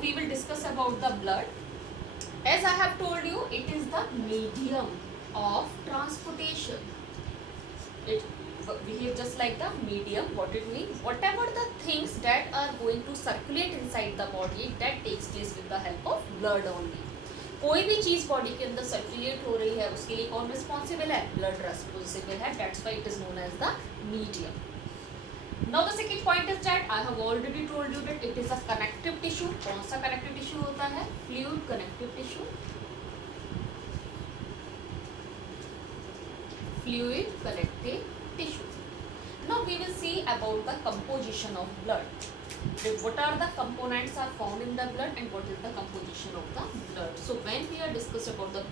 we will discuss about the blood. As I have told you, it is the medium of transportation. It behave just like the medium. What it means, whatever the things that are going to circulate inside the body, that takes place with the help of blood only. कोई भी चीज body के अंदर circulate हो रही है, उसके लिए कौन रिस्पॉन्सिबल है? ब्लड रिस्पॉन्सिबल है. That's why it is known as the medium. Now the second point is that I have already told you that it is a connective tissue. कौन सा connective tissue होता है? Fluid connective tissue. Fluid connective tissue. Now we will see about the composition of blood. What are the components are found in the blood and what is the composition of the blood? So when we are discussing about the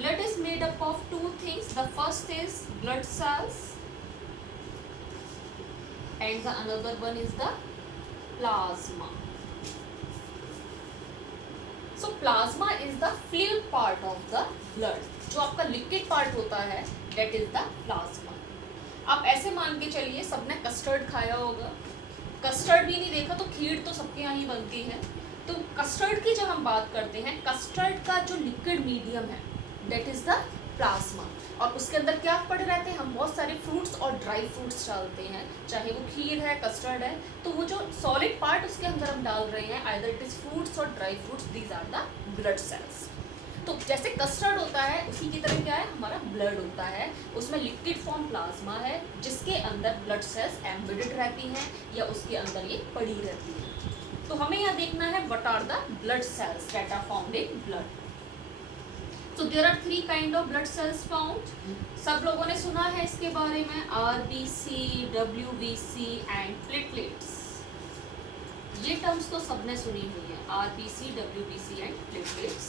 blood is made up of two things. The first is blood cells. And the another one is the plasma. So plasma is the fluid part of the blood. जो आपका liquid part होता है, that is the plasma. आप ऐसे मान के चलिए, सबने कस्टर्ड खाया होगा. कस्टर्ड भी नहीं देखा तो खीर तो सबके यहाँ ही बनती है. तो कस्टर्ड की जब हम बात करते हैं, कस्टर्ड का जो लिक्विड मीडियम है, that is the प्लाज्मा. और उसके अंदर क्या पड़े रहते हैं? हम बहुत सारे फ्रूट्स और ड्राई फ्रूट्स डालते हैं, चाहे वो खीर है, कस्टर्ड है. तो वो जो सॉलिड पार्ट उसके अंदर हम डाल रहे हैं, आइदर इट इज फ्रूट्स और dry fruits, these are the blood cells. तो जैसे कस्टर्ड होता है, उसी की तरह क्या है, हमारा ब्लड होता है. उसमें लिक्विड फॉर्म प्लाज्मा है, जिसके अंदर ब्लड सेल्स एम्बेडेड रहती हैं या उसके अंदर ये पड़ी रहती है. तो हमें यहाँ देखना है what are the blood cells that are found in blood. So there are three kind of blood cells found. सब लोगों ने सुना है इसके बारे में, RBC, WBC and platelets. ये टर्म्स तो सबने सुनी हुई है, RBC, WBC and platelets.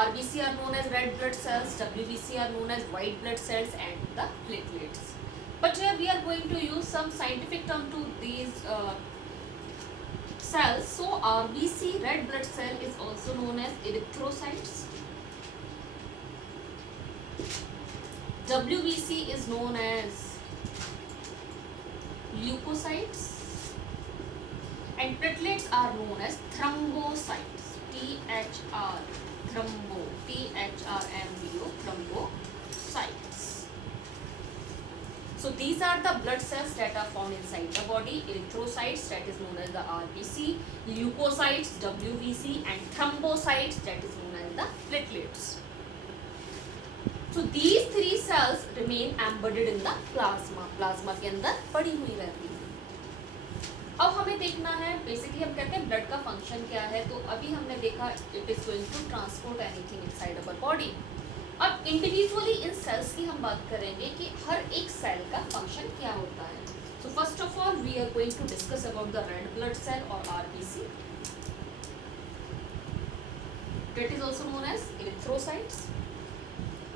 RBC are known as red blood cells, WBC are known as white blood cells and the platelets. But here we are going to use some scientific term to these cells. So RBC, red blood cell, is also known as erythrocytes. WBC is known as leukocytes and platelets are known as thrombocytes. THR, thrombo, THRMBO, thrombocytes. So these are the blood cells that are found inside the body. Erythrocytes, that is known as the RBC, leukocytes, WBC, and thrombocytes, that is known as the platelets. So these three cells remain embedded in the plasma. Plasma के अंदर पड़ी हुई रहती है. अब हमें देखना है, बेसिकली हम कहते हैं ब्लड का फंक्शन क्या है. तो अभी हमने देखा it is going to transport anything inside our body. अब इंडिविजुअली इन सेल्स की हम बात करेंगे कि हर एक सेल का फंक्शन क्या होता है. So first of all we are going to discuss about the red blood cell और RBC. That is also known as erythrocytes.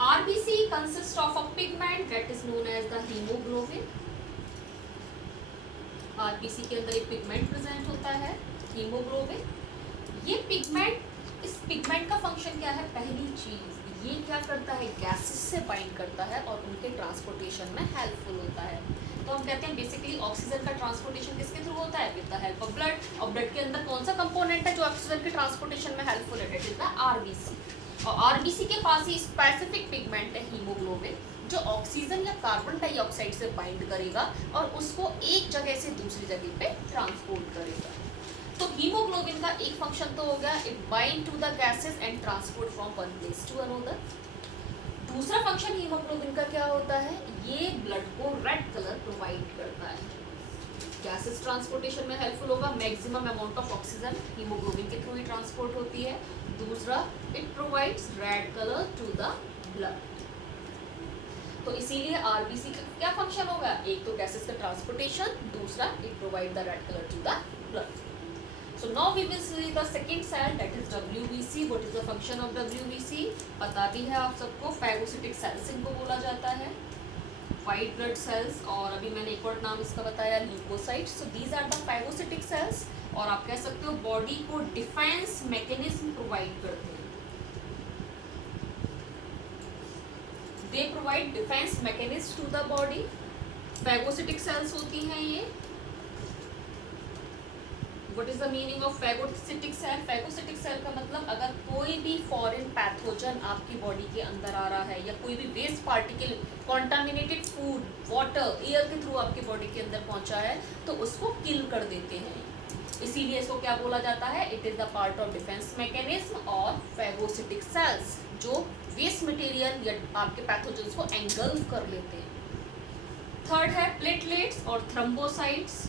RBC consists of a pigment that is known as the hemoglobin. RBC के अंदर एक pigment present होता है, haemoglobin. ये pigment, इस pigment का function क्या है? पहली चीज, ये क्या करता है? गैसेस से बाइंड करता है और उनके ट्रांसपोर्टेशन में हेल्पफुल होता है. तो हम कहते हैं बेसिकली ऑक्सीजन का ट्रांसपोर्टेशन किसके थ्रू होता है? With the help of blood. और ब्लड के अंदर कौन सा कंपोनेंट है जो ऑक्सीजन के ट्रांसपोर्टेशन में हेल्पफुल है? That is the RBC. और RBC के पास ही स्पेसिफिक पिगमेंट है हीमोग्लोबिन, जो ऑक्सीजन या कार्बन डाइऑक्साइड से बाइंड करेगा और उसको एक जगह से दूसरी जगह पे ट्रांसपोर्ट करेगा. तो हीमोग्लोबिन का एक फंक्शन तो हो गया, it bind to the gases and transport from one place to another. दूसरा फंक्शन हीमोग्लोबिन का क्या होता है? ये ब्लड को रेड कलर प्रोवाइड करता है. गैसेस ट्रांसपोर्टेशन में हेल्पफुल होगा. Maximum amount of oxygen haemoglobin के थ्रू ही ट्रांसपोर्ट होती है. दूसरा, it provides red colour to the blood. तो इसीलिए RBC का क्या फंक्शन होगा? एक तो गैसेस का ट्रांसपोर्टेशन, दूसरा it provide the red colour to the blood. So now we will see the second cell, that is WBC. What is the function of WBC? पता भी है आप सबको, फैगोसिटिक सेल्स इनको बोला जाता है, वाइट ब्लड सेल्स. और अभी मैंने एक और नाम इसका बताया, leucocytes. So these are the phagocytic cells. और आप कह सकते हो बॉडी को डिफेंस मैकेनिज्म प्रोवाइड करते हैं. They provide defence mechanism to the body. Phagocytic cells होती हैं ये. What is the meaning of phagocytic cell? Phagocytic cell का मतलब अगर कोई भी फॉरेन पैथोजन आपकी बॉडी के अंदर आ रहा है या कोई भी waste particle, contaminated food, water, air के थ्रू आपकी बॉडी के अंदर पहुंचा है तो उसको किल कर देते हैं। इसीलिए इसको क्या बोला जाता है? It is the part of defence mechanism और फैगोसिटिक सेल्स जो वेस्ट मटेरियल या आपके पैथोजन्स को एंगल्फ कर लेते हैं। थर्ड है प्लेटलेट्स और थ्रोम्बोसाइट्स।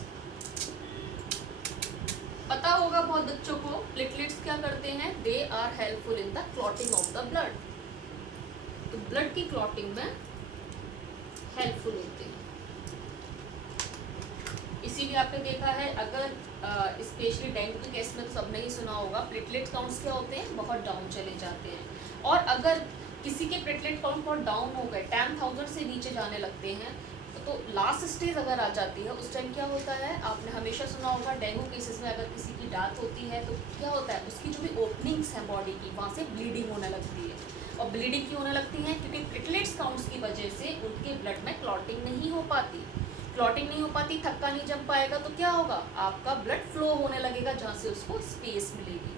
पता होगा बहुत बच्चों को प्लेटलेट्स क्या करते हैं? They are helpful in the clotting of the blood. तो ब्लड की क्लॉटिंग में हेल्पफुल होते हैं। इसीलिए आपने देखा है, अगर स्पेशली डेंगू के केस में तो सबने ही सुना होगा, प्लेटलेट काउंट्स क्या होते हैं? बहुत डाउन चले जाते हैं। और अगर किसी के प्लेटलेट काउंट बहुत डाउन हो गए, 10,000 से नीचे जाने लगते हैं, तो लास्ट स्टेज अगर आ जाती है उस टाइम क्या होता है? आपने हमेशा सुना होगा डेंगू केसेस में अगर किसी की डेथ होती है तो क्या होता है? उसकी जो भी ओपनिंग्स हैं बॉडी की, वहाँ से ब्लीडिंग होने लगती है। और ब्लीडिंग क्यों होने लगती है? क्योंकि प्लेटलेट्स काउंट्स की वजह से उनके ब्लड में क्लॉटिंग नहीं हो पाती। क्लॉटिंग नहीं हो पाती, थक्का नहीं जम पाएगा तो क्या होगा? आपका ब्लड फ्लो होने लगेगा जहाँ से उसको स्पेस मिलेगी।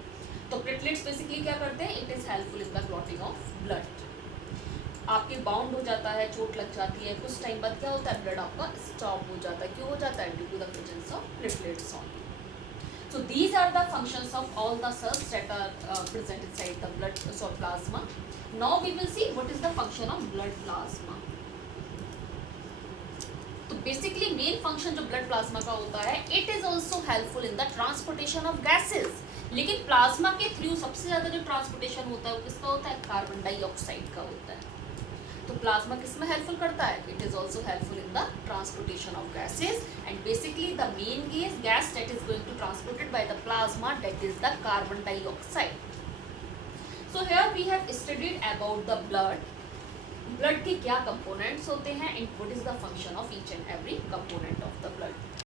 तो प्लेटलेट्स बेसिकली क्या करते हैं? It is helpful in the clotting of blood. आपके बाउंड हो जाता है, चोट लग जाती है, कुछ टाइम बाद क्या होता है? ब्लड आपका स्टॉप हो जाता है। क्यों हो जाता है? Due to the presence of platelets only. So these are the functions of all the cells that are present inside the blood or plasma. Now we will see what is the function of blood plasma. तो basically main function जो blood plasma का होता है, it is also helpful in the transportation of gases. लेकिन plasma के through सबसे ज्यादा जो ट्रांसपोर्टेशन होता है वो किसका होता है? कार्बन डाइऑक्साइड का होता है। तो प्लाज्मा किसमें हेल्पफुल करता है? It is also helpful in the transportation of gases and basically the main gas that is going to transported by the plasma, that is the carbon dioxide. So here we have studied about the blood. Blood के क्या components होते हैं and what is the function of each and every component of the blood.